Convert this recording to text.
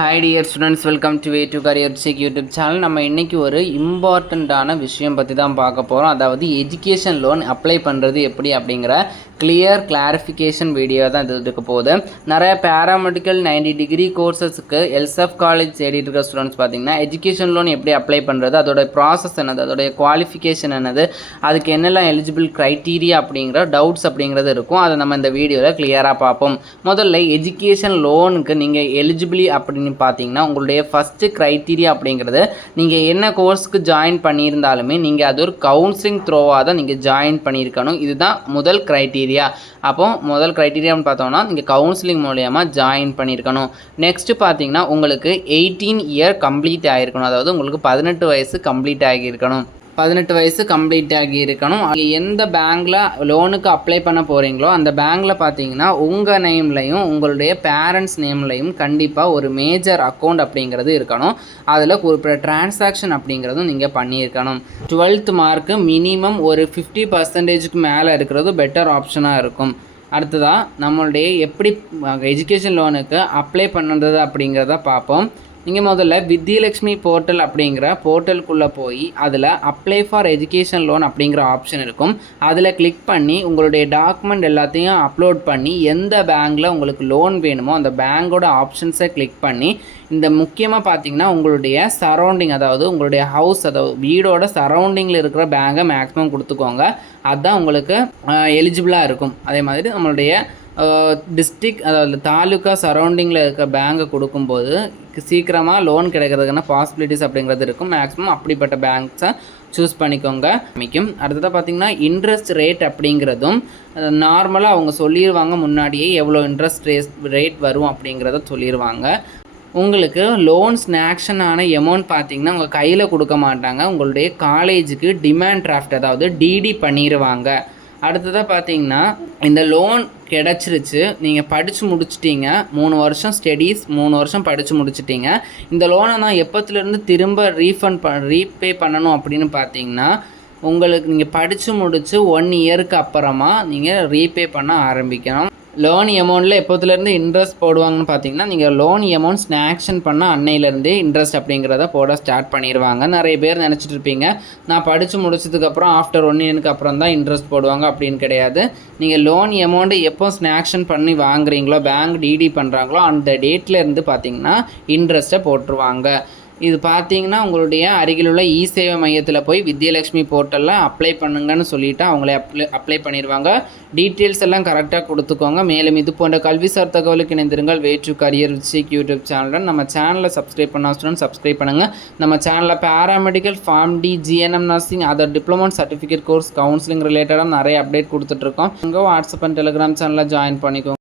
Hi dear students, welcome to way to career check YouTube channel. நம்ம இன்றைக்கி ஒரு இம்பார்ட்டண்ட்டான விஷயம் பற்றி தான் பார்க்க போகிறோம். அதாவது எஜுகேஷன் லோன் அப்ளை பண்ணுறது எப்படி அப்படிங்கிற கிளாரிஃபிகேஷன் வீடியோ தான் இது இருக்க போகுது. நிறைய பேராமெடிக்கல் 90 டிகிரி கோர்சஸ்க்கு எல்செஃப் காலேஜ் தேடிட்டு இருக்க ஸ்டூடெண்ட்ஸ் பார்த்திங்கன்னா எஜுகேஷன் லோன் எப்படி அப்ளை பண்ணுறது, அதோட ப்ராசஸ் என்னது, அதோடைய குவாலிஃபிகேஷன் என்னது, அதுக்கு என்னெல்லாம் எலிஜிபிள் க்ரைட்டீரியா அப்படிங்கிற டவுட்ஸ் அப்படிங்கிறது இருக்கும். அதை நம்ம இந்த வீடியோவில் கிளியராக பார்ப்போம். முதல்ல எஜுகேஷன் லோனுக்கு நீங்கள் எலிஜிபிளி அப்படின்னு பார்த்தீங்கன்னா உங்களுடைய ஃபஸ்ட்டு க்ரைட்டீரியா அப்படிங்கிறது நீங்கள் என்ன கோர்ஸ்க்கு ஜாயின் பண்ணியிருந்தாலுமே நீங்கள் அது ஒரு கவுன்சிலிங் த்ரோவாக தான் நீங்கள் ஜாயின் பண்ணியிருக்கணும். இதுதான் முதல் க்ரைட்டீரியா. அப்போ முதல் க்ரைட்டீரியான்னு பார்த்தோம்னா நீங்கள் கவுன்சிலிங் மூலமாக ஜாயின் பண்ணியிருக்கணும். நெக்ஸ்ட் பார்த்தீங்கன்னா உங்களுக்கு 18 இயர் கம்ப்ளீட் ஆகிருக்கணும். அதாவது உங்களுக்கு 18 வயசு கம்ப்ளீட் ஆகியிருக்கணும். 18 வயசு கம்ப்ளீட் ஆகியிருக்கணும். எந்த பேங்க்கில் லோனுக்கு அப்ளை பண்ண போகிறீங்களோ அந்த பேங்க்கில் பார்த்தீங்கன்னா உங்கள் நேம்லையும் உங்களுடைய பேரண்ட்ஸ் நேம்லையும் கண்டிப்பாக ஒரு மேஜர் அக்கௌண்ட் அப்படிங்கிறது இருக்கணும். அதில் குறிப்பிட்ட டிரான்சாக்ஷன் அப்படிங்கிறதும் நீங்கள் பண்ணியிருக்கணும். 12th மார்க்கு மினிமம் ஒரு 50% மேலே இருக்கிறது பெட்டர் ஆப்ஷனாக இருக்கும். அடுத்ததாக நம்மளுடைய எப்படி எஜுகேஷன் லோனுக்கு அப்ளை பண்ணுறது அப்படிங்கிறத பார்ப்போம். நீங்கள் முதல்ல வித்யலக்ஷ்மி போர்ட்டல் அப்படிங்கிற போர்ட்டலுக்குள்ளே போய் அதில் அப்ளை ஃபார் எஜுகேஷன் லோன் அப்படிங்கிற ஆப்ஷன் இருக்கும். அதில் கிளிக் பண்ணி உங்களுடைய டாக்குமெண்ட் எல்லாத்தையும் அப்லோட் பண்ணி எந்த பேங்க்கில் உங்களுக்கு லோன் வேணுமோ அந்த பேங்கோட ஆப்ஷன்ஸை கிளிக் பண்ணி இந்த முக்கியமாக பார்த்தீங்கன்னா உங்களுடைய சரௌண்டிங், அதாவது உங்களுடைய ஹவுஸ், அதாவது வீடோட சரௌண்டிங்கில் இருக்கிற பேங்கை மேக்ஸிமம் கொடுத்துக்கோங்க. அதுதான் உங்களுக்கு எலிஜிபிளாக இருக்கும். அதே மாதிரி நம்மளுடைய டிஸ்ட்ரிக்ட், அதாவது தாலுக்கா சரௌண்டிங்கில் இருக்க பேங்கை கொடுக்கும்போது சீக்கிரமாக லோன் கிடைக்கிறதுக்கான பாசிபிலிட்டிஸ் அப்படிங்கிறது இருக்கும். மேக்ஸிமம் அப்படிப்பட்ட பேங்க்ஸை சூஸ் பண்ணிக்கோங்க. அடுத்ததாக பார்த்திங்கன்னா இன்ட்ரெஸ்ட் ரேட் அப்படிங்கிறதும் நார்மலாக அவங்க சொல்லிடுவாங்க. முன்னாடியே எவ்வளோ இன்ட்ரெஸ்ட் ரேட் வரும் அப்படிங்கிறத சொல்லிடுவாங்க. உங்களுக்கு லோன் ஸ்நாக்ஷன் ஆன அமௌண்ட் பார்த்திங்கன்னா உங்கள் கையில் கொடுக்க மாட்டாங்க. உங்களுடைய காலேஜுக்கு டிமாண்ட் டிராஃப்ட், அதாவது டிடி பண்ணிடுவாங்க. அடுத்ததாக பார்த்தீங்கன்னா இந்த லோன் கிடச்சிருச்சு, நீங்கள் படித்து முடிச்சிட்டிங்க, 3 வருஷம் ஸ்டடீஸ், 3 வருஷம் படித்து முடிச்சிட்டிங்க. இந்த லோனை நான் எப்போத்துலேருந்து திரும்ப ரீபே பண்ணணும் அப்படின்னு பார்த்தீங்கன்னா உங்களுக்கு நீங்கள் படித்து முடித்து 1 இயருக்கு அப்புறமா நீங்கள் ரீபே பண்ண ஆரம்பிக்கணும். லோன் அமௌண்ட்டில் எப்போதுலேருந்து இன்ட்ரெஸ்ட் போடுவாங்கன்னு பார்த்தீங்கன்னா நீங்கள் லோன் அமௌண்ட் ஸ்நாக்ஷன் பண்ண அன்னையிலேருந்தே இன்ட்ரெஸ்ட் அப்படிங்கிறத போட ஸ்டார்ட் பண்ணிடுவாங்க. நிறைய பேர் நினச்சிட்டு இருப்பீங்க நான் படித்து முடிச்சதுக்கப்புறம் ஆஃப்டர் 1 இயருக்கு அப்புறம் தான் இன்ட்ரெஸ்ட் போடுவாங்க. அப்படின்னு கிடையாது. நீங்கள் லோன் அமௌண்ட்டு எப்போ ஸ்நாக்ஷன் பண்ணி வாங்குறீங்களோ, பேங்க் டிடி பண்ணுறாங்களோ அந்த டேட்லேருந்து பார்த்தீங்கன்னா இன்ட்ரெஸ்ட்டை போட்டுருவாங்க. இது பார்த்தீங்கன்னா உங்களுடைய அருகில் உள்ள இ சேவை மையத்தில் போய் வித்யலக்ஷ்மி போர்ட்டலில் அப்ளை பண்ணுங்கன்னு சொல்லிவிட்டு அவங்களே அப்ளை பண்ணிடுவாங்க. டீட்டெயில்ஸ் எல்லாம் கரெக்டாக கொடுத்துக்கோங்க. மேலும் இது போன்ற கல்விசார் தகவலுக்கு இணைந்திருங்கள். Way to career with YouTube சேனலுடன் நம்ம சேனலை சப்ஸ்கிரைப் பண்ண ஸ்டூடெண்ட் சப்ஸ்கிரைப் பண்ணுங்கள். நம்ம சேனலில் paramedical, pharm D, GNM nursing, other diploma certificate course, counselling ரிலேட்டடாக நிறைய அப்டேட் கொடுத்துட்ருக்கோம். உங்கள் வாட்ஸ்அப் அண்ட் டெலிகிராம் சேனலில் ஜாயின் பண்ணிக்கோங்க.